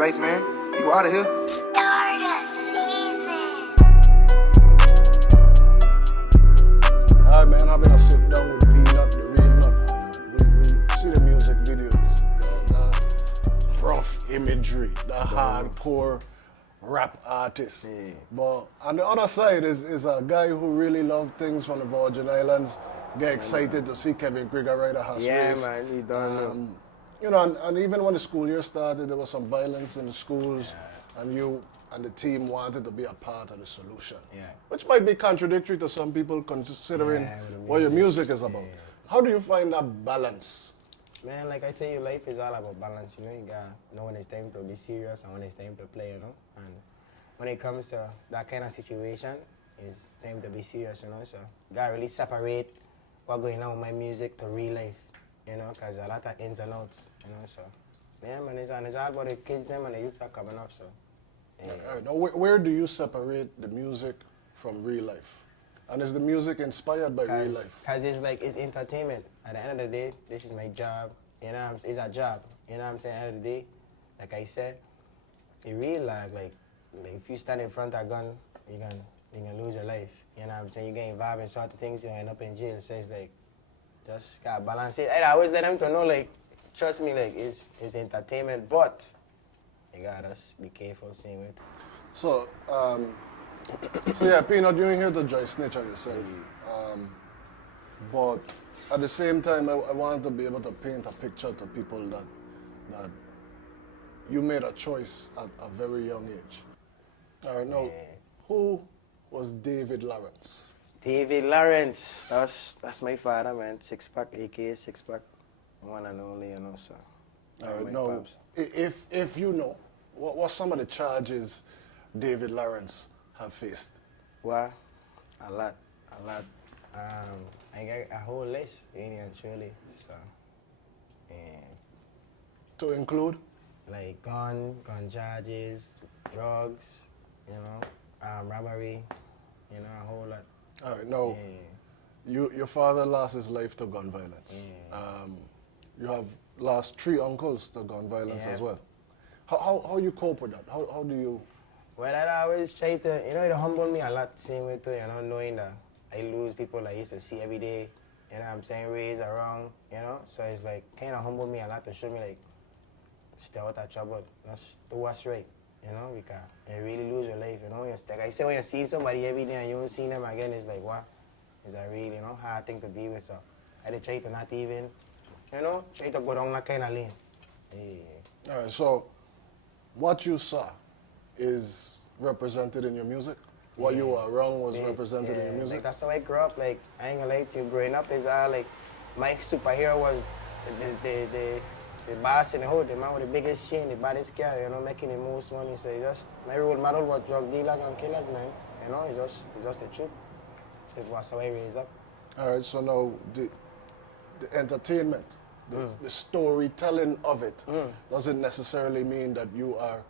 space, man. You go out of here. Stardust season. Alright, man, I've been a sit down with Peanut, the real nut. We see the music videos, the rough imagery, the hardcore rap artist. Yeah. But on the other side is a guy who really loves things from the Virgin Islands. Get excited to see Kevin Krieger ride a horse Yeah, race. man, he done. You know, and even when the school year started, there was some violence in the schools, and you and the team wanted to be a part of the solution. Yeah. Which might be contradictory to some people considering Yeah, with the what your music is about. Yeah. How do you find that balance? Man, like I tell you, life is all about balance, you know. You gotta know when it's time to be serious and when it's time to play, you know. And when it comes to that kind of situation, it's time to be serious, you know. So you gotta really separate what's going on with my music to real life, you know, because a lot of ins and outs, you know. So yeah, man, it's all about the kids, them, and the youths are coming up, so. Yeah. All right, now, where do you separate the music from real life? And is the music inspired by real life? Because it's like, it's entertainment. At the end of the day, this is my job. You know what I'm saying? It's a job. You know what I'm saying? At the end of the day, like I said, in real life, like if you stand in front of a gun, you're gonna lose your life. You know what I'm saying? You get involved in certain things, you end up in jail. So it's like, just gotta balance it. I always let them to know, like, trust me, like, it's entertainment, but you gotta just be careful saying it. So, so yeah, Peanut, you ain't here to joy snitch on yourself. But at the same time, I want to be able to paint a picture to people that you made a choice at a very young age. All right, now, who was David Lawrence? David Lawrence, that's my father, man. Six-pack, aka six-pack, one and only, you know, so. All right, my now, pops. if you know, what some of the charges David Lawrence have faced? Well, a lot. I got a whole list, really and truly, so. And To include? like gun charges, drugs, you know, robbery, you know, a whole lot. All right, now, Yeah. your father lost his life to gun violence. Yeah. You have lost 3 uncles to gun violence Yeah. as well. How you cope with that? How do you? Well, I always try to, you know, it humbled me a lot, same way too, you know, knowing that I lose people I used to see every day, you know what I'm saying, raised around, you know, so it's like, kind of humbled me a lot to show me, like, stay out of trouble, just do what's right, you know, because you really lose your life, you know, like I say, when you see somebody every day and you don't see them again, it's like, what? It's a really, you know, hard thing to deal with, so I did try to not even, you know, try to go down that kind of lane. Yeah. All right, so what you saw is represented in your music. What you were around was represented in your music. Like, that's how I grew up. Like, I ain't gonna lie to you, growing up is all like, my superhero was the boss in the hood, the man with the biggest chain, the baddest car, you know, making the most money. So just, my role model was drug dealers and killers, man. You know, it's just the truth. So that's how I raised up. All right, so now the entertainment, the storytelling of it, doesn't necessarily mean that you are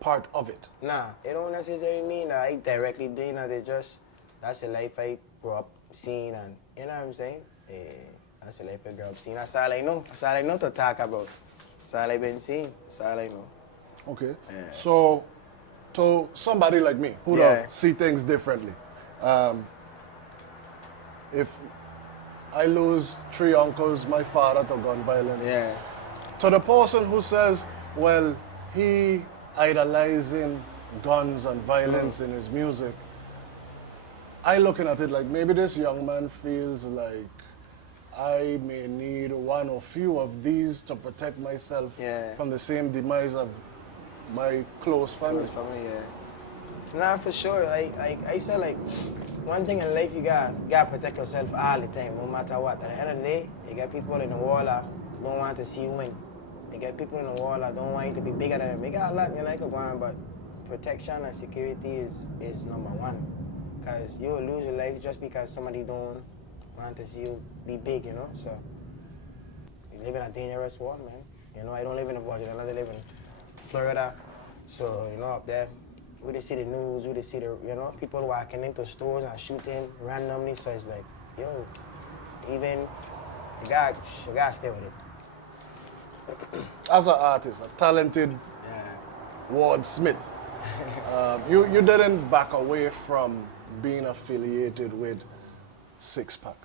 part of it. Nah, it don't necessarily mean that I directly doing that. That's the life I grew up seeing, and you know what I'm saying? That's the life I grew up seeing. That's all I know. That's all I know to talk about. That's all I've been seeing. That's all I know. Okay. Yeah. So, to somebody like me who don't see things differently, if I lose 3 uncles, my father to gun violence, Yeah. to the person who says, well, he idolizing guns and violence in his music, I looking at it like maybe this young man feels like I may need one or few of these to protect myself from the same demise of my close family. Family, yeah. Nah, for sure. Like I said, like, one thing in life, you gotta protect yourself all the time, no matter what. At the end of the day, you got people in the world that don't want to see you win. You get people in the world that don't want you to be bigger than them. You got a lot, you like a one, but protection and security is number one. Because you will lose your life just because somebody don't want to see you be big, you know? So, you live in a dangerous world, man. You know, I don't live in the Virgin Islands, I live in Florida. So, you know, up there, we just see the news, we just see the, you know, people walking into stores and shooting randomly. So it's like, yo, even, you gotta stay with it. As an artist, a talented Ward Smith. You didn't back away from being affiliated with Six Pack.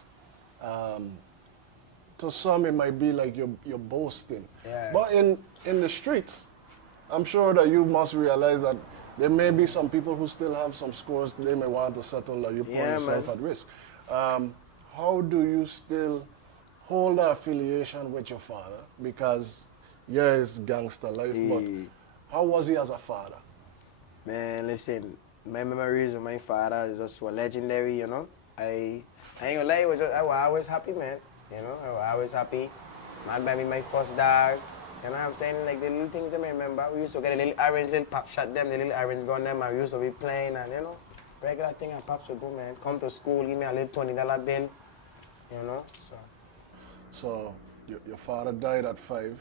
To some, it might be like you're boasting. Yeah. But in the streets, I'm sure that you must realize that there may be some people who still have some scores they may want to settle that you put yourself at risk. How do you still hold the affiliation with your father? Because, yeah, it's gangster life, but how was he as a father? Man, listen, my memories of my father is just were legendary, you know. I ain't gonna lie, I was always happy, man. You know, I was always happy. Man buy me my first dog. You know what I'm saying? Like the little things I remember. We used to get a little orange, little pop shot them, the little orange gun them, and we used to be playing and you know, regular thing and pops would do, man. Come to school, give me a little $20 bill. You know, so. So your father died at 5,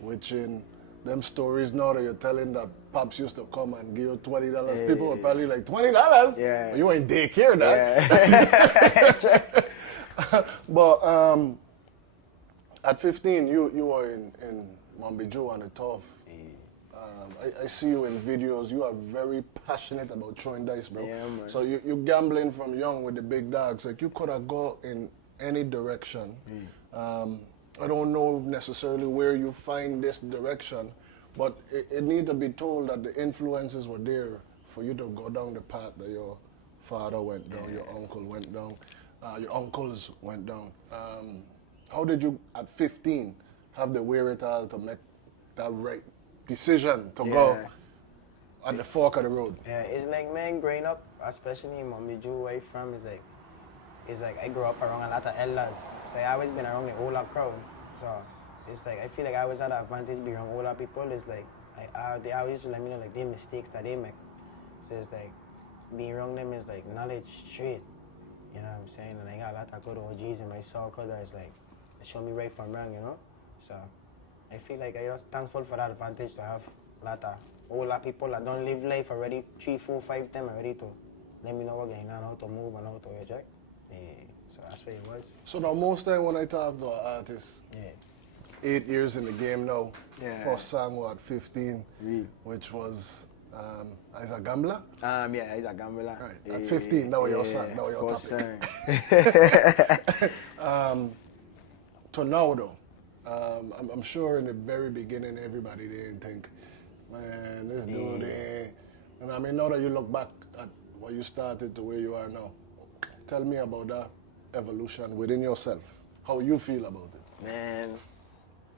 which in them stories now that you're telling that Pops used to come and give you $20, people were probably like, $20? Yeah. You ain't daycare, that. Yeah. But at 15, you were in Mombiju and the Tough. I see you in videos. You are very passionate about throwing dice, bro. Yeah, man. So you gambling from young with the big dogs. Like you could have gone in any direction. I don't know necessarily where you find this direction, but it need to be told that the influences were there for you to go down the path that your father went down, your uncle went down, your uncles went down. How did you, at 15, have the wherewithal to make that right decision to go at the fork of the road? Yeah, it's like, man, growing up, especially in Mombiju, where I'm from, it's like I grew up around a lot of elders. So I always been around the older crowd. So it's like, I feel like I always had an advantage being around older people. It's like, they always used to let me know like the mistakes that they make. So it's like, being around them is like knowledge straight. You know what I'm saying? And I got a lot of good OGs in my circle that is like, they show me right from wrong, you know? So I feel like I'm just thankful for that advantage to have a lot of older people that don't live life already 3, 4, 5 times already to let me know what's going on, how to move and how to reject. Yeah, so that's what it was. So now most time when I talk to an artist, 8 years in the game now, first song was at 15, which was is a gambler? Yeah, he's a gambler. Right. At 15, that was your song, that was your topic. To now though, I'm sure in the very beginning everybody didn't think, man, this dude ain't. And I mean, now that you look back at where you started to where you are now, tell me about that evolution within yourself. How you feel about it? Man,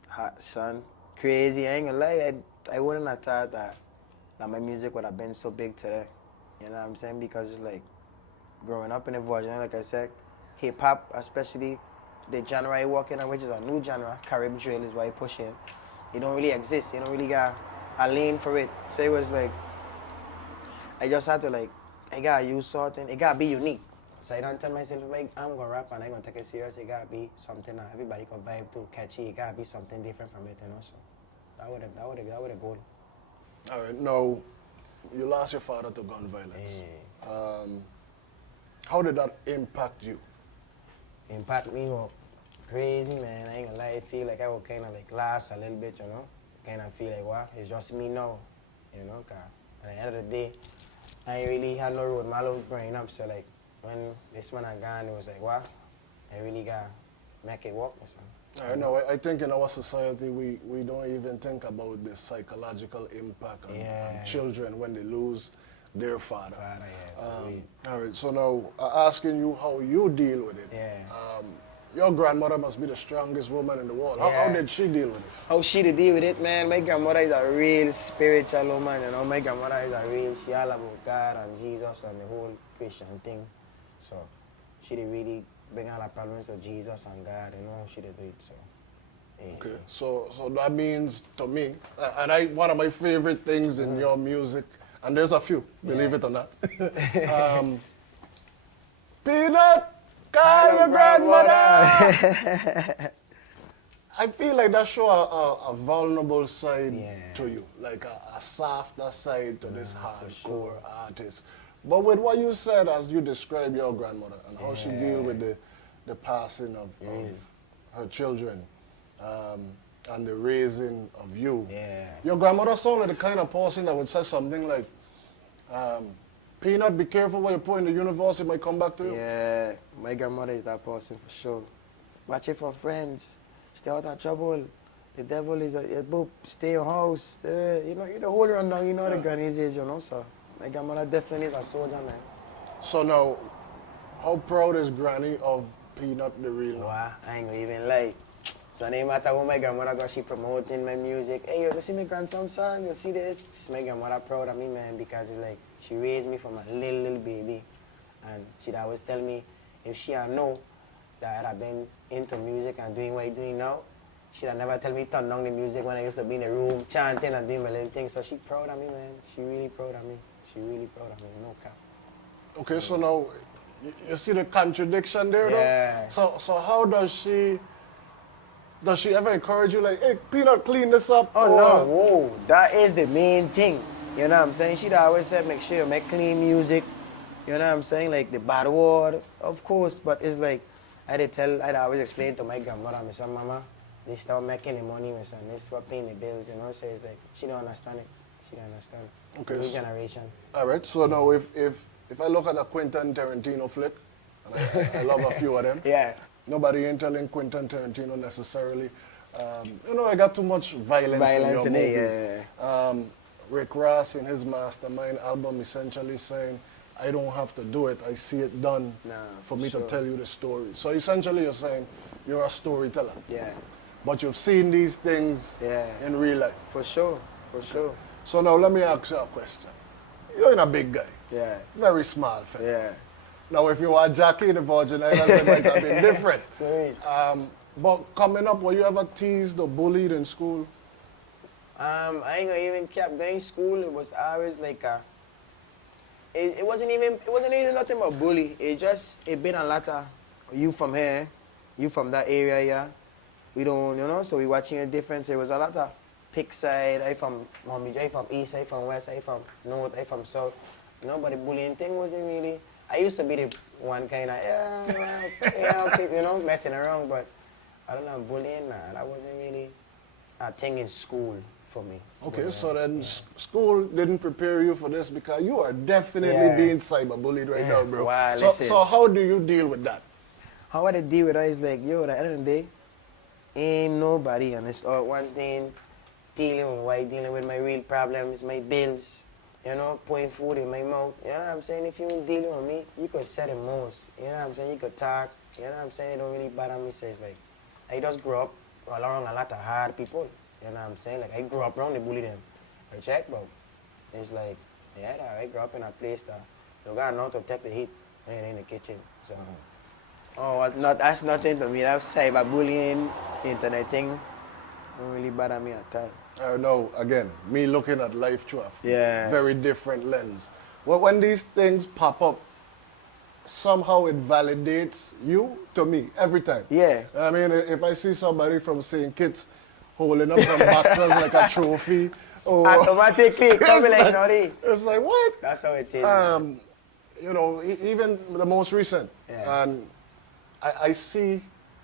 hot son, crazy. I ain't gonna lie, I wouldn't have thought that my music would have been so big today. You know what I'm saying? Because it's like growing up in the Virgin, like I said, hip hop, especially the genre I work in, which is a new genre, Carib drill is what I push in. It don't really exist. You don't really got a lane for it. So it was like, I just had to like, I gotta use something. It gotta be unique. So I don't tell myself, like, I'm gonna rap and I'm gonna take it serious. It gotta be something that everybody can vibe to, catchy. It gotta be something different from it, you know. So that would have goal. All right, now you lost your father to gun violence. How did that impact you? Impact me, well, crazy, man. I ain't gonna lie. I feel like I would kind of like last a little bit, you know. Kind of feel like, what? It's just me now, you know. Cause at the end of the day, I ain't really had no road model growing up. So like, when this one had gone, it was like, what? I really gotta make it work or something. I know. I think in our society, we don't even think about the psychological impact on children when they lose their father. All right, so now asking you how you deal with it. Your grandmother must be the strongest woman in the world. How did she deal with it? How she did deal with it, man? My grandmother is a real spiritual woman, you know. My grandmother is a real, she all about God and Jesus and the whole Christian thing. So she did really bring all the problems to Jesus and God, you know. She did do it, so. Okay, so that means to me, and one of my favorite things in your music, and there's a few, believe it or not. Peanut, call your grandmother. I feel like that show a vulnerable side to you, like a softer side to this hardcore artist. But with what you said as you describe your grandmother and how she deal with the passing of her children, and the raising of you. Yeah. Your grandmother sounded like the kind of person that would say something like, Peanut, be careful what you put in the universe, it might come back to you. Yeah, my grandmother is that person for sure. Watch it from friends. Stay out of trouble. The devil is a boop. Stay in your house. You know, you the whole rundown, you know the grannies is, you know, so my grandmother definitely is a soldier, man. So now, how proud is Granny of Peanut the real? Wow, I ain't gonna even lie. So no matter what my grandmother got, she promoting my music. Hey, you see my grandson's son? You see this? My grandmother proud of me, man, because it's like she raised me from a little baby, and she'd always tell me if she had know that I'd been into music and doing what I'm doing now, she'd have never tell me turn down the music when I used to be in the room chanting and doing my little thing. So she proud of me, man. She really proud of me. She really proud of me. No cap. Okay, so now, you see the contradiction there, Yeah. though? So how does she ever encourage you, like, hey, Peanut, clean this up? Oh, or- no, whoa, that is the main thing. You know what I'm saying? She'd always said, make sure you make clean music. You know what I'm saying? Like the bad word, of course, but it's like, I'd always explain to my grandmother, I said, Mama, this start making the money, my son. This is what paying the bills, you know? So it's like, she don't understand it. She don't understand. Okay, New so- generation. All right, so now if I look at a Quentin Tarantino flick, and I love a few of them, Yeah. nobody ain't telling Quentin Tarantino necessarily, you know, I got too much violence Violence in in your it, movies. Rick Ross in his Mastermind album essentially saying, I don't have to do it, I see it done Nah, for me sure. to tell you the story. So essentially you're saying you're a storyteller, Yeah. but you've seen these things Yeah. in real life. For sure. For sure. So now let me ask you a question. You're a big guy, Yeah. very small fella. Yeah. Now, if you were Jackie in the Virgin Islands, it might have been different. Right. But coming up, were you ever teased or bullied in school? I ain't gonna even kept going to school. It was always like it wasn't even nothing but bully. It been a lot of you from here, you from that area, yeah. We don't, you know, so we watching a difference. It was a lot of pick side. I from mommy, I from east, I from west, I from north, I from south. You know, but the bullying thing wasn't really. I used to be the one kind of you know, messing around, but I don't know, bullying. Nah, that wasn't really a thing in school for me. Okay, But, so then school didn't prepare you for this because you are definitely Yeah. being cyberbullied right Yeah. now, bro. Wow, so, listen. so how do you deal with that? how I deal with that is like, yo, at the end of the day, ain't nobody on this earth once they dealing with what I dealing with my real problems, my bills, you know, putting food in my mouth. You know what I'm saying? If you ain't dealing with me, you could say the most. You know what I'm saying? You could talk. You know what I'm saying? It don't really bother me. So it's like, I just grew up around a lot of hard people. You know what I'm saying? Like, I grew up around the bully them. I check, but it's like, yeah, I grew up in a place that you got know to take the heat when you're in the kitchen. So, that's nothing to me. That's cyberbullying, internet thing. Don't really bother me at all. I know, again, me looking at life through a Yeah. very different lens. Well, when these things pop up, somehow it validates you to me every time. Yeah. I mean, if I see somebody from St. Kitts holding up some boxes like a trophy, or Automatically, coming like naughty. it's like what? That's how it is. man. You know, even the most recent, Yeah. and I see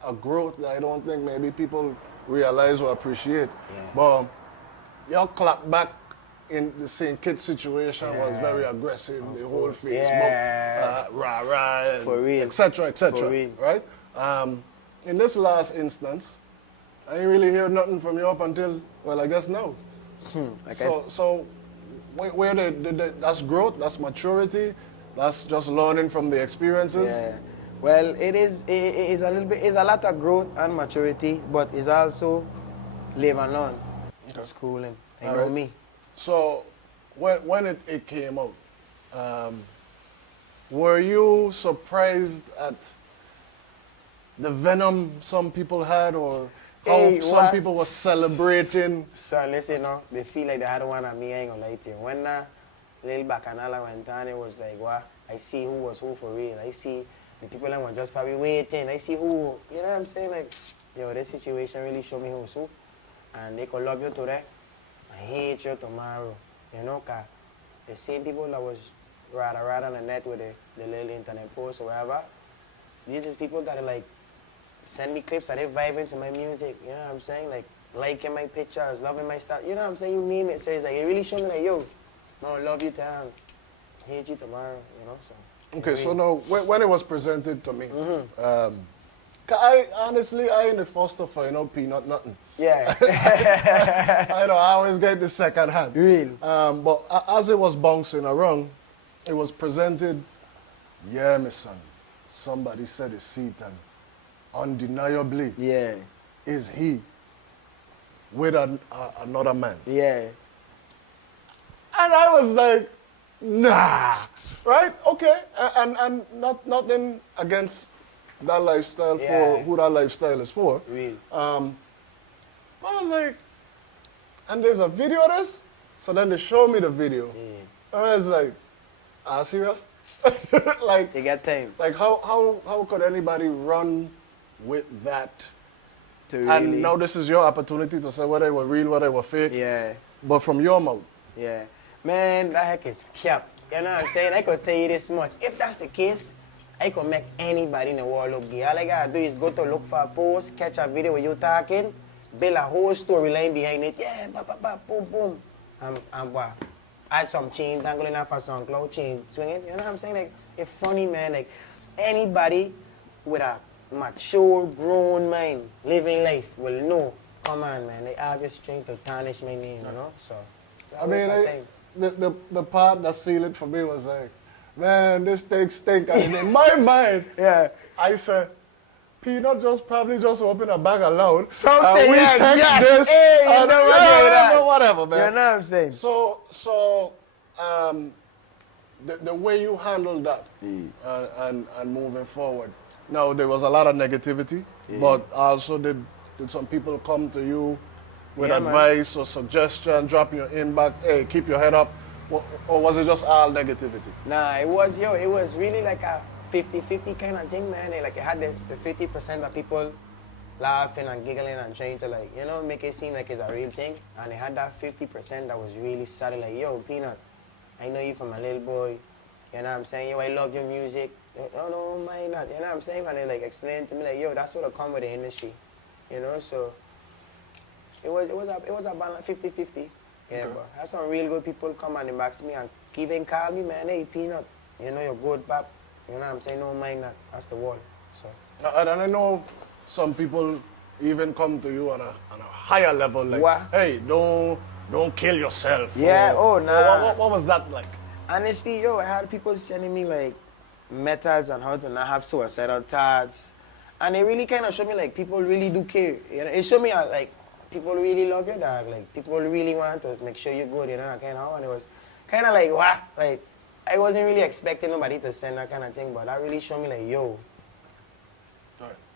a growth that I don't think maybe people realize or appreciate. Yeah. But your clap back in the St. Kitts situation was Yeah. very aggressive. The whole Facebook, Yeah. rah rah, For real. etc. For etc. real. Right? In this last instance, I didn't really hear nothing from you up until, well, I guess now. Okay. So where that's growth, that's maturity, that's just learning from the experiences. Yeah. Well, it is a little bit, it's a lot of growth and maturity, but it's also live and learn. It's schooling. You All know right. me. So when it came out, were you surprised at the venom some people had, or how Hey, some what? people were celebrating? So listen, no, they feel like they had one of me, I ain't gonna lie to you. When little Bacchanal went on, it was like, what? I see who was who for real. I see the people that were just probably waiting. I see who, you know what I'm saying? Like, yo, this situation really showed me who's who. And they could love you today and hate you tomorrow. You know, cause the same people that was rather on the net with the little internet posts or whatever, these is people that are like, send me clips that they vibing to my music. You know what I'm saying? Like, liking my pictures, loving my stuff. You know what I'm saying? You name it. So it's like, it really showed me like, yo, no, love you today, hate you tomorrow, you know? So. Okay, so now, when it was presented to me, I honestly, I ain't the first to find out peanut nothing. Yeah. I know, I always get the second hand. Real. But as it was bouncing around, it was presented, yeah, my son, somebody said his seat and undeniably Yeah. is he with another man. Yeah. And I was like, nah, right? Okay, and nothing against that lifestyle for Yeah. who that lifestyle is for. Real. But I was like, and there's a video of this? So then they showed me the video. Yeah. I was like, serious? like, They got time like how could anybody run with that? to really. And now this is your opportunity to say whether it was real, whether it was fake. Yeah. But from your mouth. Yeah. Man, that heck is cap. You know what I'm saying? I could tell you this much. If that's the case, I could make anybody in the world look gay. All I gotta do is go to look for a post, catch a video where you talking, build a whole storyline behind it. Yeah, boom, boom. And what? Add some chain dangling off a SoundCloud, chain swinging. You know what I'm saying? Like, it's funny, man. Like, anybody with a mature, grown mind, living life will know. Come on, man. They are just trying to tarnish my name, you know? So, I mean, the part that sealed it for me was like, man, this thing stink. And in my mind, yeah. I said, Peanut probably just opened a bag of loud. Something, we yeah, text yes. this. Hey, you And know what, yeah, yeah, no, whatever, man. You know what I'm saying? So, the way you handled that and moving forward. Now, there was a lot of negativity, but also did some people come to you with Yeah, man. advice or suggestion, drop in your inbox, hey, keep your head up, or was it just all negativity? Nah, it was really like a 50-50 kind of thing, man. Like, it had the 50% of people laughing and giggling and trying to, like, you know, make it seem like it's a real thing. And it had that 50% that was really sad, like, yo, Peanut, I know you from a little boy. You know what I'm saying? Yo, I love your music. Oh, no, mind not. You know what I'm saying? And they, like, explained to me, like, yo, that's what come with the industry. You know, so it was a balance 50-50. Yeah, but I had some real good people come and inbox me and even call me, man, hey, Peanut, you know, you're good, pap. You know what I'm saying? No mind that. That's the wall. So. And I know some people even come to you on a higher level, like, What? hey, don't kill yourself. Yeah, or, oh, nah. What was that like? Honestly, yo, I had people sending me, like, methods on how to not have suicidal thoughts. And it really kind of showed me, like, people really do care. You know? It showed me, like, people really love your dog. Like, people really want to make sure you're good, you know, that kind of. And it was kind of like, what? Like, I wasn't really expecting nobody to send that kind of thing, but that really showed me, like, yo,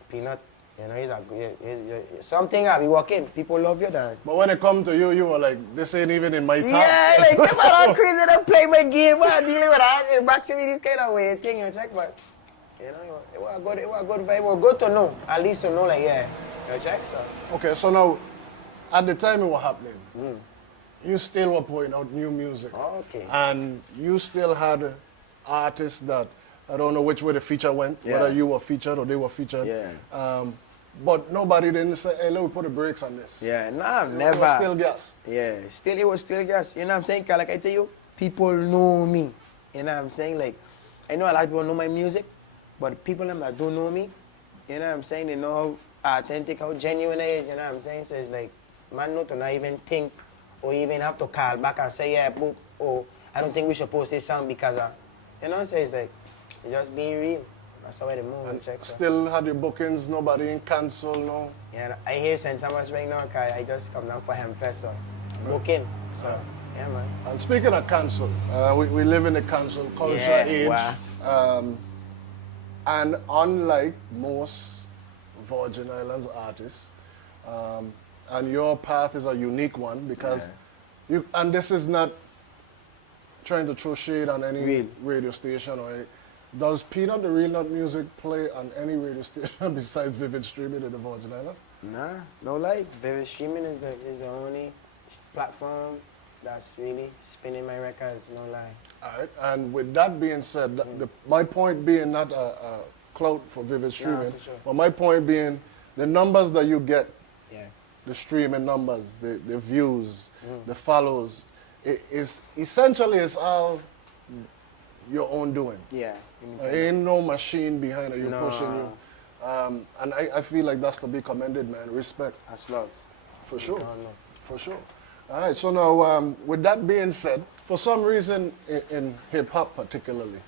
Peanut, you know, he's something I be walking. People love your dog. But when it come to you, you were like, this ain't even in my top. Yeah, like, them are all crazy to play my game. I'm dealing with that. It backs me this kind of way thing, you check, but, you know, it was a good vibe. It was good to know, at least to know, like, yeah, you check, so. Okay, so now, at the time it was happening, you still were putting out new music. Okay. And you still had artists that, I don't know which way the feature went, whether you were featured or they were featured. Yeah. But nobody didn't say, hey, let me put the brakes on this. Yeah, nah, It never. was still gas. Yeah, it was still gas. You know what I'm saying? 'Cause like I tell you, people know me. You know what I'm saying? Like, I know a lot of people know my music, but people that don't know me, you know what I'm saying? They know how authentic, how genuine it is, you know what I'm saying? So it's like, man, not to not even think or even have to call back and say, yeah, book, or I don't think we should post this song because of, you know, so it's like, just being real. That's how I move and check. So. Still had your bookings, nobody in cancel, no? Yeah, I hear St. Thomas right now, cause I just come down for him first, so booking. So, yeah, man. And speaking of cancel, we live in a cancel culture age. Wow. And unlike most Virgin Islands artists, and your path is a unique one because and this is not trying to throw shade on any radio station or any, does Peanut the Real Nut Music play on any radio station besides Vivid Streaming in the Virgin Islands? Nah, no lie. Vivid Streaming is the only platform that's really spinning my records, no lie. All right, and with that being said, my point being not a clout for Vivid Streaming, for sure. but my point being the numbers that you get, the streaming numbers, the views, the follows. It is essentially it's all your own doing. Yeah. There ain't no machine behind it. You're No. pushing you. And I feel like that's to be commended, man. Respect. That's love. For sure. No. For sure. All right, so now with that being said, for some reason in hip hop particularly,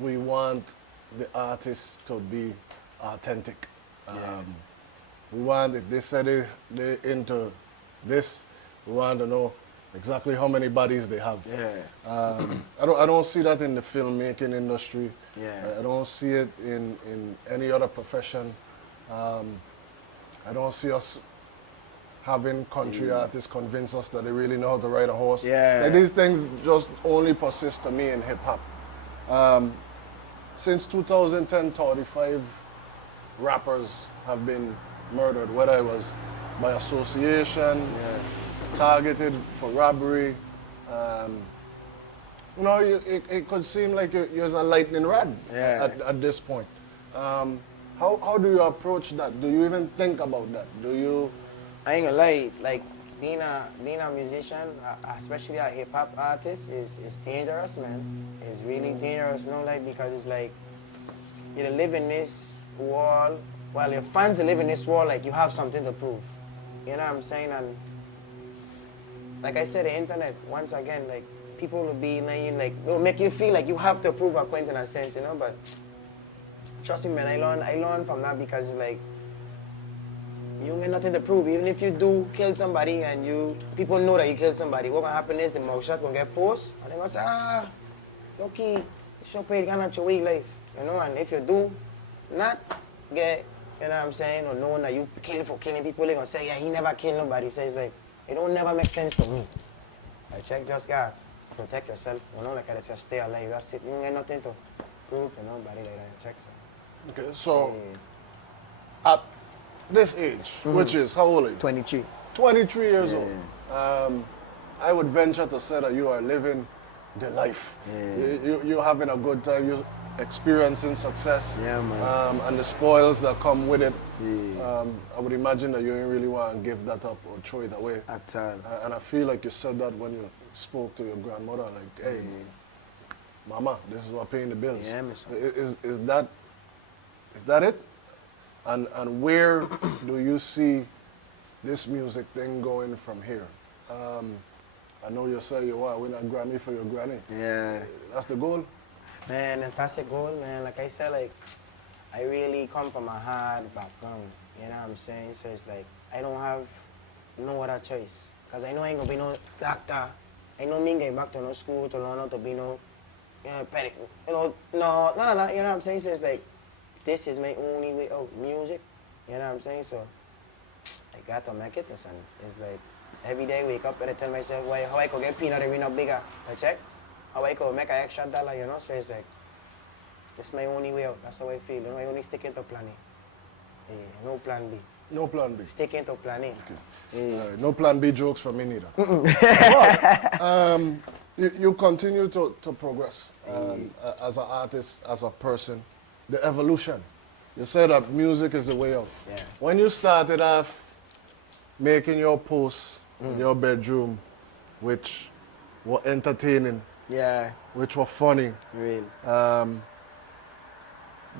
we want the artist to be authentic. We want, if they say they're into this, we want to know exactly how many bodies they have. Yeah. I don't see that in the filmmaking industry. Yeah. I don't see it in any other profession. I don't see us having country artists convince us that they really know how to ride a horse. Yeah. Like, these things just only persist to me in hip hop. Since 2010, 35 rappers have been murdered, whether it was by association, targeted for robbery. You know, it could seem like you're a lightning rod at this point. How do you approach that? Do you even think about that? Do you? I ain't gonna lie, like being a musician, especially a hip hop artist, is dangerous, man. It's really dangerous, no, like, because it's like you live in this world. Well, your fans live in this world like you have something to prove. You know what I'm saying? And like I said, the internet, once again, like people will be like will make you feel like you have to prove a point in a sense, you know. But trust me, man, I learned from that, because it's like you ain't nothing to prove. Even if you do kill somebody and people know that you killed somebody, what gonna happen is the mugshot gonna get posted, and they gonna say, okay, show paid gonna your weak life, you know. And if you do not get, you know what I'm saying, or knowing that you killing for killing people, they gonna say, yeah, he never killed nobody. So it's like, it don't never make sense to me. I check just guards, protect yourself, you know, like I said, stay alive. That's it. You ain't nothing to prove to nobody like that. Check so. Okay, so at this age, which is, how old are you? 23. 23 years old. I would venture to say that you are living the life. You're having a good time. You're experiencing success. Yeah, man. And the spoils that come with it. I would imagine that you don't really want to give that up or throw it away. At all. And I feel like you said that when you spoke to your grandmother, like, hey, mama, this is what paying the bills. Yeah, miss. Is that it? And where do you see this music thing going from here? I know you say you want to win a Grammy for your granny. Yeah. That's the goal? Man, that's the goal, man. Like I said, like, I really come from a hard background. You know what I'm saying? So it's like, I don't have no other choice. Because I know I ain't going to be no doctor. I know me getting back to no school to learn how to be no, pedic. You know, no, you know what I'm saying? So it's like, this is my only way out, music. You know what I'm saying? So I got to make it, son. It's like every day I wake up and I tell myself how I could get peanut arena bigger. I check. How I could make an extra dollar, you know? So it's like, this is my only way out. That's how I feel. You know, I only stick into plan A. Yeah, no plan B. No plan B. Stick into plan A. Okay. No plan B jokes from me neither. But, you continue to progress as an artist, as a person. The evolution. You said that music is the way out. Yeah. When you started off making your posts in your bedroom, which were entertaining, Yeah, which were funny, real.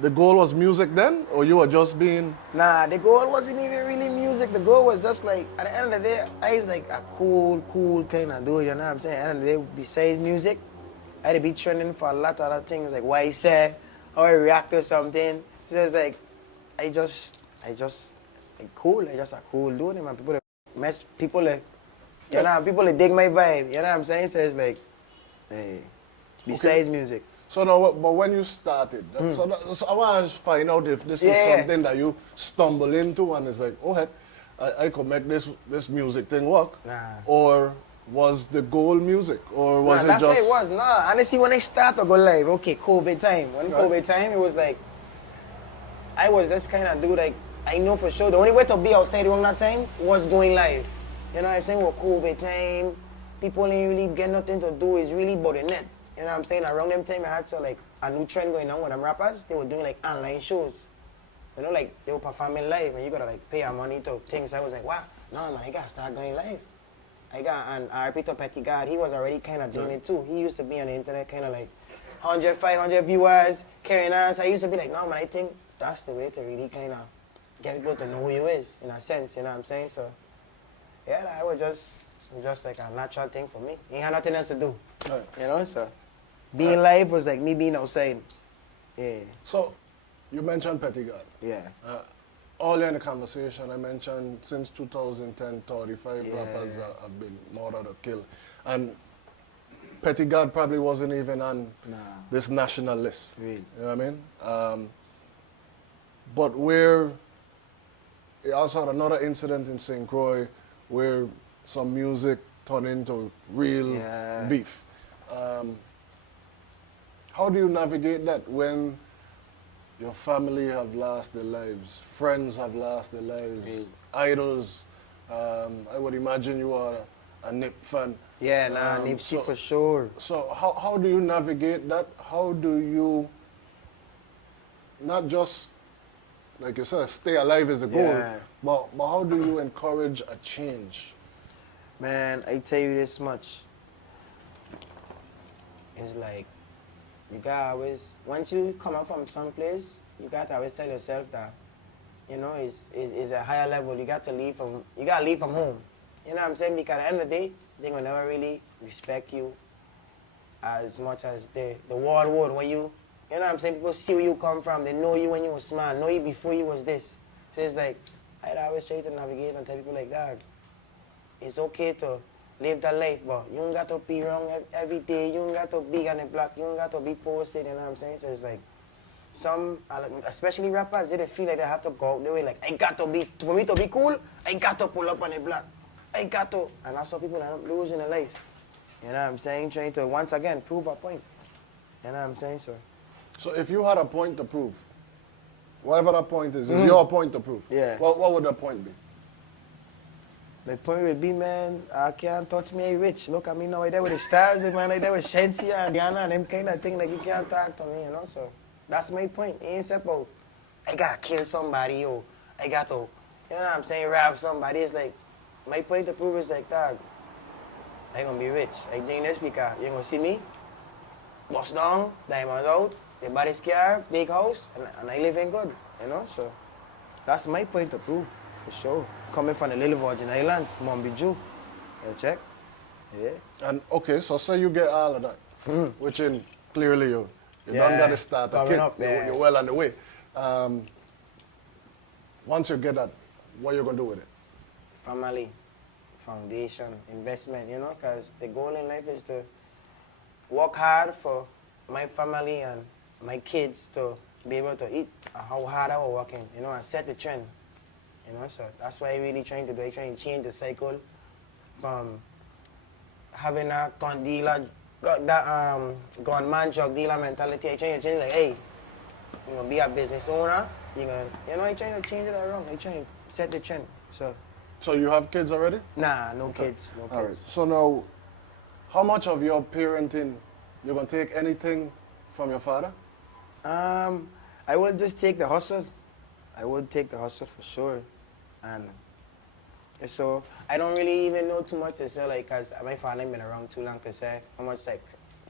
the goal was music then, or you were just being? Nah, the goal wasn't even really music. The goal was just like, at the end of the day, I was like a cool kind of dude, you know what I'm saying? At the end of the day, besides music, I had to be trending for a lot of other things, like what I said, how I react to something. So it's like, I just like cool. I just a cool dude, man. People dig my vibe. You know what I'm saying? So it's like, hey, besides music. So now, but when you started, so I want to find out if this is something that you stumble into and it's like, oh heck, I could make this music thing work. Nah. Or was the goal music, or was it that's just? what it was. Nah, honestly, when I started to go live, okay, COVID time. When Right. COVID time, it was like, I was this kind of dude, like, I know for sure the only way to be outside during that time was going live. You know what I'm saying? With COVID time, people ain't really get nothing to do. It's really about the net. You know what I'm saying? Around them time, I had a new trend going on with them rappers. They were doing like online shows. You know, like, they were performing live, and you gotta, like, pay your money to things. I was like, wow, no, man, I gotta start going live. And RP to Petty God, he was already kind of doing it too. He used to be on the internet, kind of like 100, 500 viewers, carrying on. So I used to be like, no, man, I think that's the way to really kind of get people to know who you is, in a sense, you know what I'm saying? So, yeah, that was just like a natural thing for me. Ain't had nothing else to do, you know? So, being live was like me being outside. Yeah. So, you mentioned Petty God. Yeah. Earlier in the conversation, I mentioned since 2010, 35 rappers have been murdered or killed. And Petty God probably wasn't even on this national list. Really? You know what I mean? But where, he also had another incident in St. Croix where some music turned into real beef. How do you navigate that when your family have lost their lives, friends have lost their lives, idols? I would imagine you are a Nip fan. Yeah, Nipsey for sure. So how do you navigate that? How do you not just, like you said, stay alive is a goal, but how do you encourage a change? Man, I tell you this much. It's like, you gotta always, once you come up from some place, you gotta always tell yourself that, you know, it's a higher level. You gotta leave from home. You know what I'm saying? Because at the end of the day, they gonna never really respect you as much as the world would when you know what I'm saying? People see where you come from. They know you when you were small, know you before you was this. So it's like, I'd always try to navigate and tell people like, God, it's okay to live that life, but you don't got to be wrong every day. You don't got to be on the block. You don't got to be posted, you know what I'm saying? So it's like, some, especially rappers, they feel like they have to go out their way. Like, I got to be, for me to be cool, I got to pull up on the block. I got to. And that's how people are losing their life. You know what I'm saying? Trying to, once again, prove a point. You know what I'm saying, sir? So if you had a point to prove, whatever that point is your point to prove. Yeah. What would that point be? The point would be, man, I can't touch me, I rich. Look at me now, I there with the stars, man, I there with Shensia and Diana and them kind of thing, like you can't talk to me, you know, so that's my point. It ain't simple. I gotta kill somebody, yo. I got to, you know what I'm saying, rob somebody. It's like, my point to prove is like, dog, I gonna be rich. I doing this because you gonna see me, bust down, diamonds out, the body's car, big house, and I living good, you know, so that's my point to prove, for sure. Coming from the Little Virgin Islands, Mombi Jew. You check? Yeah. And okay, so say you get all of that, which in clearly you don't got to start a kid. You're well on the way. Once you get that, what are you going to do with it? Family, foundation, investment, you know, because the goal in life is to work hard for my family and my kids to be able to eat how hard I was working, you know, and set the trend. You know, so that's what I'm really trying to do. I'm trying to change the cycle from having a gun dealer, gunman drug dealer mentality. I'm trying to change like, hey, you're gonna be a business owner. You're gonna, you know, I'm trying to change it around. I'm trying to set the trend. So you have kids already? Nah, no kids, no kids. All right. So now, how much of your parenting, you're gonna take anything from your father? I would just take the hustle. I would take the hustle for sure. And so I don't really even know too much to say, like, cause my father ain't been around too long to say how much like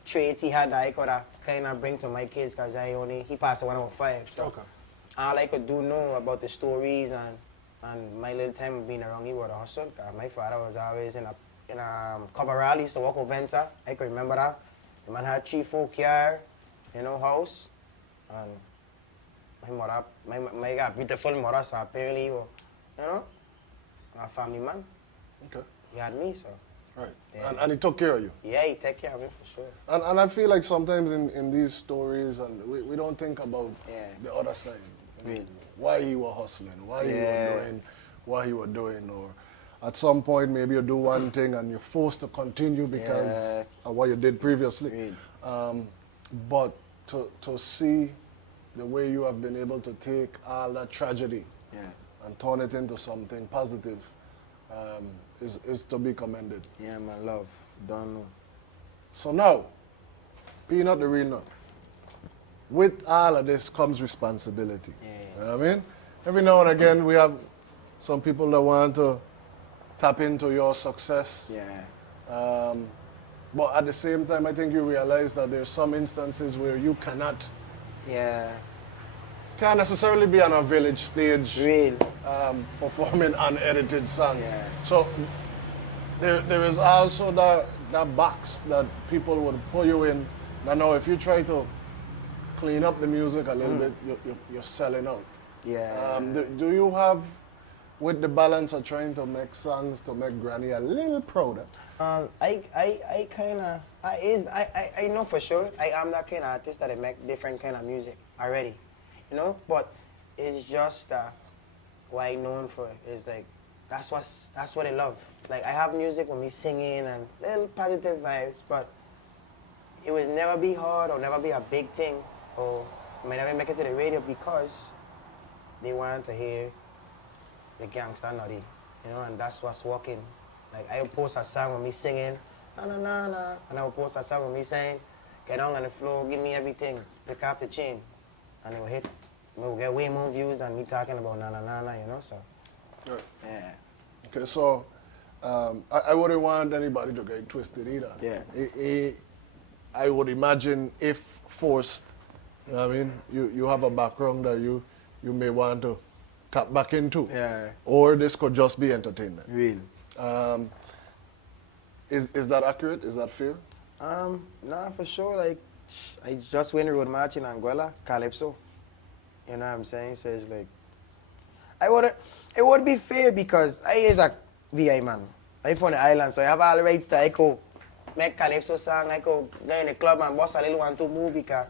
traits he had that I could kind of bring to my kids, cause he passed away when I was 5. So all I could do know about the stories and my little time being around, he was a hustle. Cause my father was always in a cover rally, used to walk over Venta. I could remember that. The man had 3-4 car, you know, house, and my mother, my got beautiful mother, so apparently, you know, a family man. Okay. He had me, so. Right. Yeah. And he took care of you. Yeah, he take care of me for sure. And I feel like sometimes in these stories, and we don't think about the other side. Really? Why he was hustling, why he was doing what he was doing, or at some point maybe you do one thing and you're forced to continue because of what you did previously. Really? But to see the way you have been able to take all that tragedy and turn it into something positive is to be commended. Yeah, my love. Don't know. So now, Peanut the real nut. With all of this comes responsibility. Yeah. You know what I mean? every now and again we have some people that want to tap into your success. Yeah. But at the same time, I think you realize that there's some instances where you can't necessarily be on a village stage Real. performing unedited songs. Yeah. So there is also that box that people would put you in. Now if you try to clean up the music a little bit, you're selling out. Yeah. Do you have, with the balance of trying to make songs to make Granny a little prouder? I know for sure I am that kind of artist that I make different kind of music already, you know. But it's just what I known for is like that's what I love. Like I have music with me singing and little positive vibes, but it will never be hard or never be a big thing or might never make it to the radio because they want to hear the gangster nutty, you know, and that's what's working. Like I will post a song with me singing, na na na na, and I will post a song with me saying, get on the floor, give me everything, pick up the chain, and it will hit. We'll get way more views than me talking about na na na na, you know. So, Right. yeah. Okay, so I wouldn't want anybody to get twisted either. Yeah. I would imagine if forced, you know what I mean, you have a background that you may want to tap back into. Yeah. Or this could just be entertainment. Real. Is that accurate? Is that fair? Nah, for sure. Like, I just went road march in Anguilla, Calypso. You know what I'm saying? So it's like, it would be fair because I is a VI man. I from the island, so I have all the rights to I could make Calypso song, I could go in the club and boss a little one to move because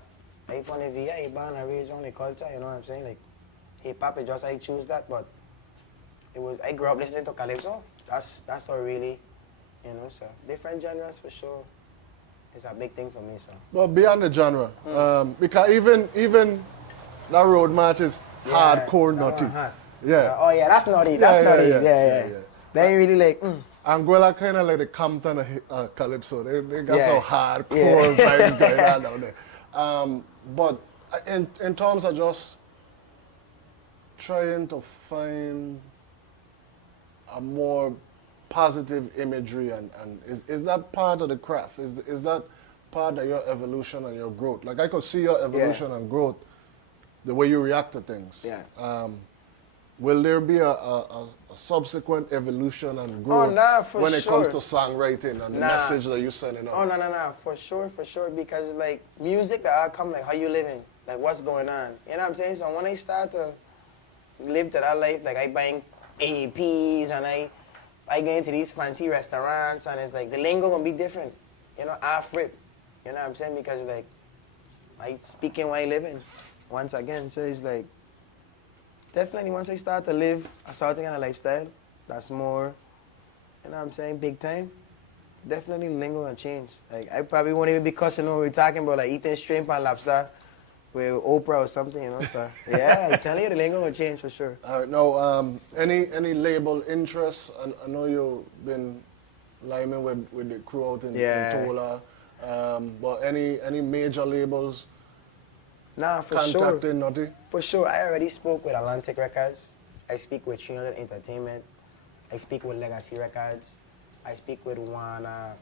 I from the VI, born and raised on the culture, you know what I'm saying? Like, hip hop, it just I choose that, but I grew up listening to Calypso. That's what really, you know, so different genres for sure. It's a big thing for me, so. Well, beyond the genre, because even that road march is hardcore nutty. Yeah. Oh yeah, that's nutty. That's nutty. Yeah. They ain't really like. Anguilla kind of like the Compton of Calypso. They got some hardcore vibes going on down there. But in terms of just trying to find a more positive imagery and is that part of the craft? Is that part of your evolution and your growth? Like I could see your evolution and growth, the way you react to things. Yeah. Will there be a subsequent evolution and growth when it comes to songwriting and the message that you're sending out? Oh no, for sure, because like music that I come like how you living, like what's going on, you know what I'm saying? So when I start to live to that life, like I buying APs and I go into these fancy restaurants and it's like the lingo gonna be different, you know, off rip, you know what I'm saying? Because like I speaking while living, once again, so it's like definitely once I start to live a certain kind of lifestyle, that's more, you know what I'm saying, big time, definitely lingo gonna change. Like I probably won't even be cussing when we're talking about like eating shrimp and lobster with Oprah or something, you know, so yeah, I'm telling you the lingo gonna change for sure. All right, now, any label interests? I know you've been liming with the crew out in Tola, but any major labels? Nah, for contacting Nutty? For sure, I already spoke with Atlantic Records. I speak with 300 Entertainment. I speak with Legacy Records. I speak with Warner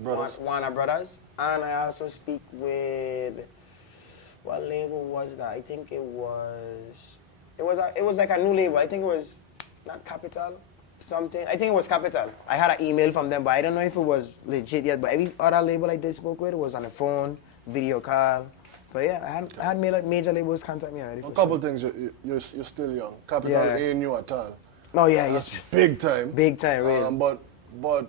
Brothers. And I also speak with, what label was that? I think it was like a new label. I think it was not Capital, something. I think it was Capital. I had an email from them, but I don't know if it was legit yet. But every other label I did spoke with was on the phone, video call. But yeah, I had major labels contact me already. A couple things, you're still young. Capital ain't new at all. Oh yeah, yes. Big time. Big time, really. But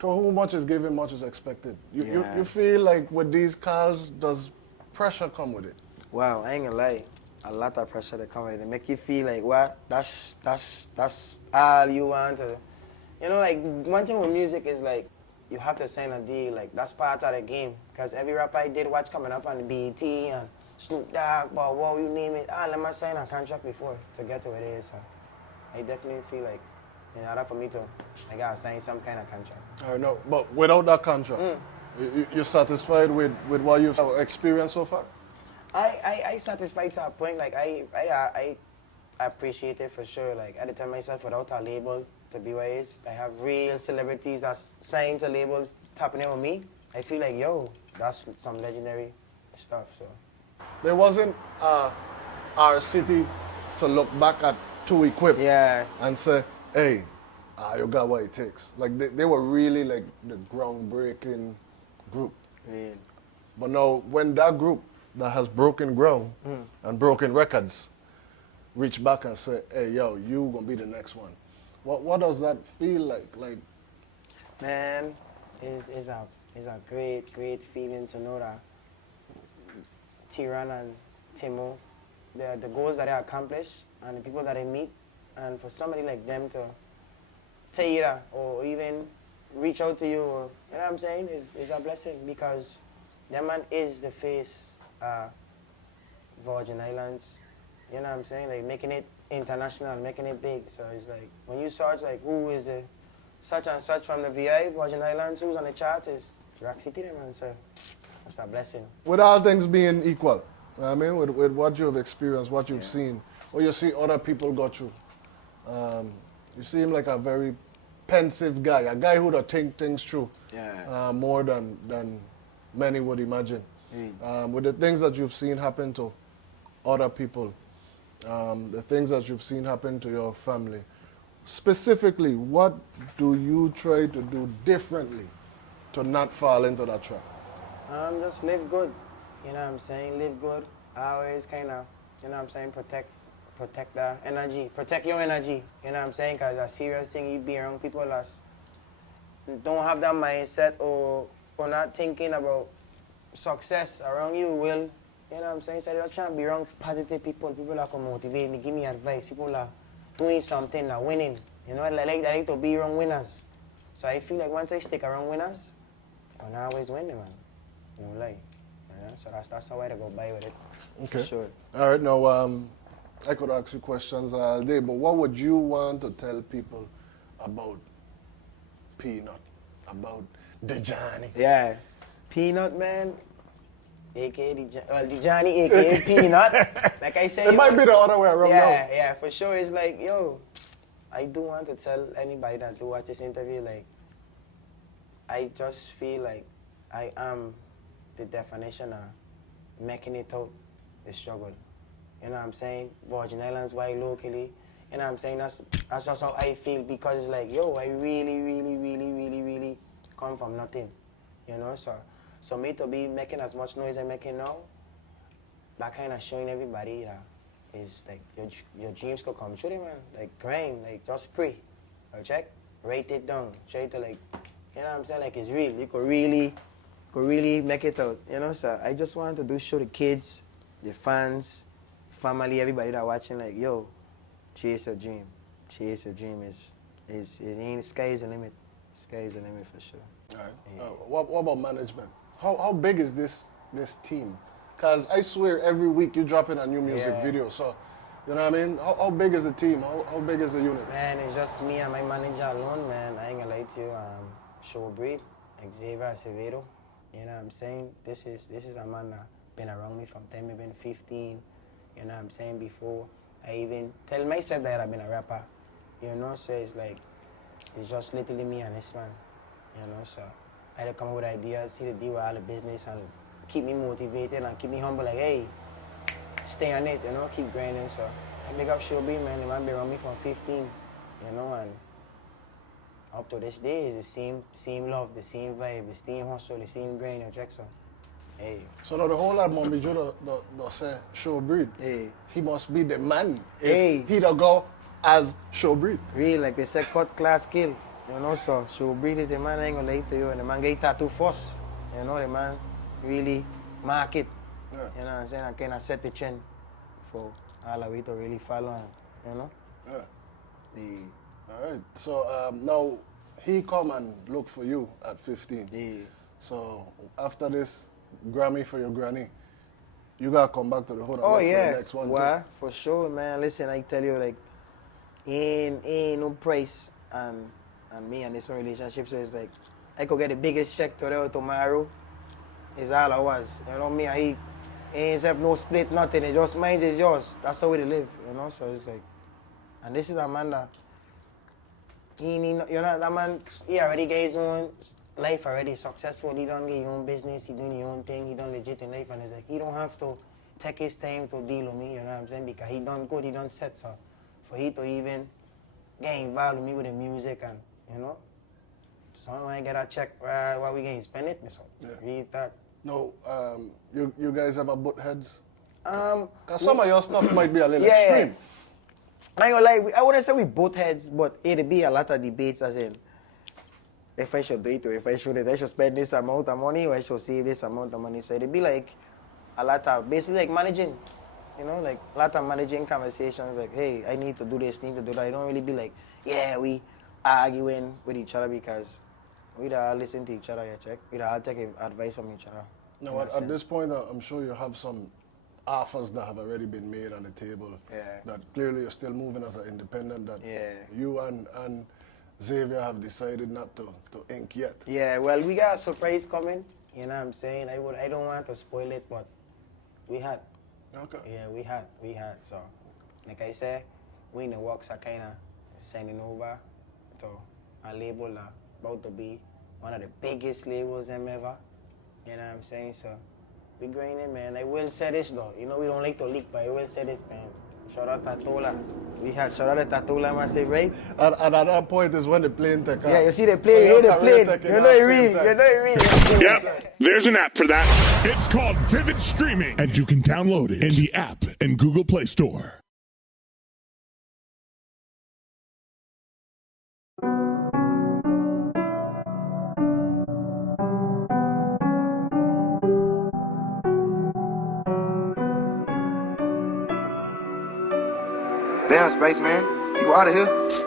to whom much is given, much is expected. You feel like with these calls, does pressure come with it? Wow, I ain't gonna lie. A lot of pressure that come with it. It make you feel like, what? That's all you want to. You know, like one thing with music is like, you have to sign a deal, like that's part of the game. Because every rapper I did watch coming up on the BET and Snoop Dogg, Bow Wow, you name it. Let me sign a contract before to get to where it is. So I definitely feel like in order for me to, I gotta sign some kind of contract. I know, but without that contract, you're satisfied with what you've experienced so far? I satisfied to a point, like I appreciate it for sure. Like at the time myself without a label to be what it is, I have real celebrities that's signed to labels tapping in with me. I feel like yo, that's some legendary stuff. So There wasn't our city to look back at to equip yeah, and say, hey, you got what it takes. Like they were really like the groundbreaking group. real. But now when that group that has broken ground and broken records reach back and say, hey yo, you gonna be the next one. What does that feel like? Like Man, is a great feeling to know that Tiran and Timo, the goals that they accomplish and the people that they meet, and for somebody like them to tell you that or even reach out to you, or, you know what I'm saying, is a blessing because that man is the face Virgin Islands, you know what I'm saying, like making it international, making it big. So it's like when you search like who is the such and such from the VI, Virgin Islands, who's on the charts is Rock City, man. So that's a blessing. with all things being equal, you know what I mean, with what you've experienced, what you've seen, what you see other people go through, you seem like a very pensive guy, a guy who would think things through more than many would imagine. With the things that you've seen happen to other people, the things that you've seen happen to your family, specifically, what do you try to do differently to not fall into that trap? Just live good, you know what I'm saying, live good. I always kind of, you know what I'm saying, protect the energy, protect your energy, you know what I'm saying, because a serious thing, you be around people that don't have that mindset or not thinking about success around you will, you know what I'm saying, so they're trying to be around positive people that can motivate me, give me advice, people that doing something, that winning, you know, I like to be around winners. So I feel like once I stick around winners, I can always win them, man, no lie. Yeah, so that's how I go by with it. Okay. Sure. All right, now, I could ask you questions all day, but what would you want to tell people about Peanut, about the Johnny? Yeah, Peanut, man, aka the Johnny, aka Peanut. Like I said, It might be the other way around now. Yeah, for sure. It's like, yo, I do want to tell anybody that do watch this interview, like, I just feel like I am the definition of making it out the struggle. You know what I'm saying? Virgin Islands, why locally? You know what I'm saying? That's just how I feel because it's like, yo, I really come from nothing. You know, so me to be making as much noise I'm making now, that kind of showing everybody that is like your dreams could come true, man. Like grind, like just pray, or check, write it down, try to like, you know what I'm saying? Like it's real. You could really make it out. You know, so I just wanted to do show the kids, the fans, family, everybody that watching, like, yo, chase a dream. Chase a dream is it ain't, sky is the limit. Sky is the limit for sure. All right. Yeah. What about management? How big is this team? Because I swear every week you drop in a new music Yeah. video. So, you know what I mean? How big is the team? How big is the unit? Man, it's just me and my manager alone, man. I ain't gonna lie to you. Showbreed, Xavier Acevedo. You know what I'm saying? This is a man that been around me from time I've been 15. You know what I'm saying? Before I even tell myself that I've been a rapper. You know, so it's like, it's just literally me and this man. You know, so I had to come up with ideas, he to deal with all the business and keep me motivated and keep me humble, like, hey, stay on it, you know, keep grinding. So I big up Showbreed, man. The man been around me from 15, you know, and up to this day is the same love, the same vibe, the same hustle, the same grind, you check, so hey. So now the whole album, Bijou the say Showbreed. Hey. He must be the man if Hey. he don't go as Showbreed. Real, like they said, cut class kill. You know, so Showbreed is the man, I ain't gonna lie to you, and the man get tattoo first. You know, the man really market. Yeah. You know what I'm saying? I kind of set the trend for all of it to really follow on, you know? Yeah. All right. So now he come and look for you at 15. Yeah. So after this Grammy for your granny, you gotta come back to the hood and Oh look for yeah, the next one why? For sure, man. Listen, I tell you, like, ain't no price and me and this one relationship. So it's like, I could get the biggest check today or tomorrow. It's all I was. You know me, I Ain't have no split, nothing. It just mine is yours. That's the way to live, you know. So it's like, and this is a man that he need, you know, that man. He already got his own life already successful. He done get his own business. He doing his own thing. He done legit in life, and it's like he don't have to take his time to deal with me. You know what I'm saying? Because he done good. He done set so for he to even get involved with me with the music and you know. So when I get a check, what we gonna spend it, so read that. No, you guys ever butt heads? Cause some we- of your stuff might be a little Yeah. extreme. I ain't gonna lie, I wouldn't say we both heads, but it'd be a lot of debates as in if I should do it or if I shouldn't. I should spend this amount of money or I should save this amount of money. So it'd be like a lot of, basically like managing, you know, like a lot of managing conversations like, hey, I need to do this, need to do that. I don't really be like, yeah, we arguing with each other because we all listen to each other, you check. We all take advice from each other. Now, at this point, I'm sure you have some offers that have already been made on the table. Yeah. That clearly you're still moving as an independent. That Yeah. you and Xavier have decided not to ink yet. Yeah, well, we got a surprise coming. You know what I'm saying? I don't want to spoil it, but we had. Okay. Yeah, we had. So, like I said, we in the works are kind of sending over to a label that about to be one of the biggest labels ever. You know what I'm saying? So, we going in, man. I will say this though. You know we don't like to leak, but I will say this, man. Shout out Tatola. Shout out to Tatola, massive, right? And at that point is when the plane take off. Yeah, you see the plane, So you hear the your career plane. taking You know off it same real. time. You know it real. Yep, there's an app for that. It's called Vivid Streaming, and you can download it in the app and Google Play Store. Damn, Spaceman, you out of here?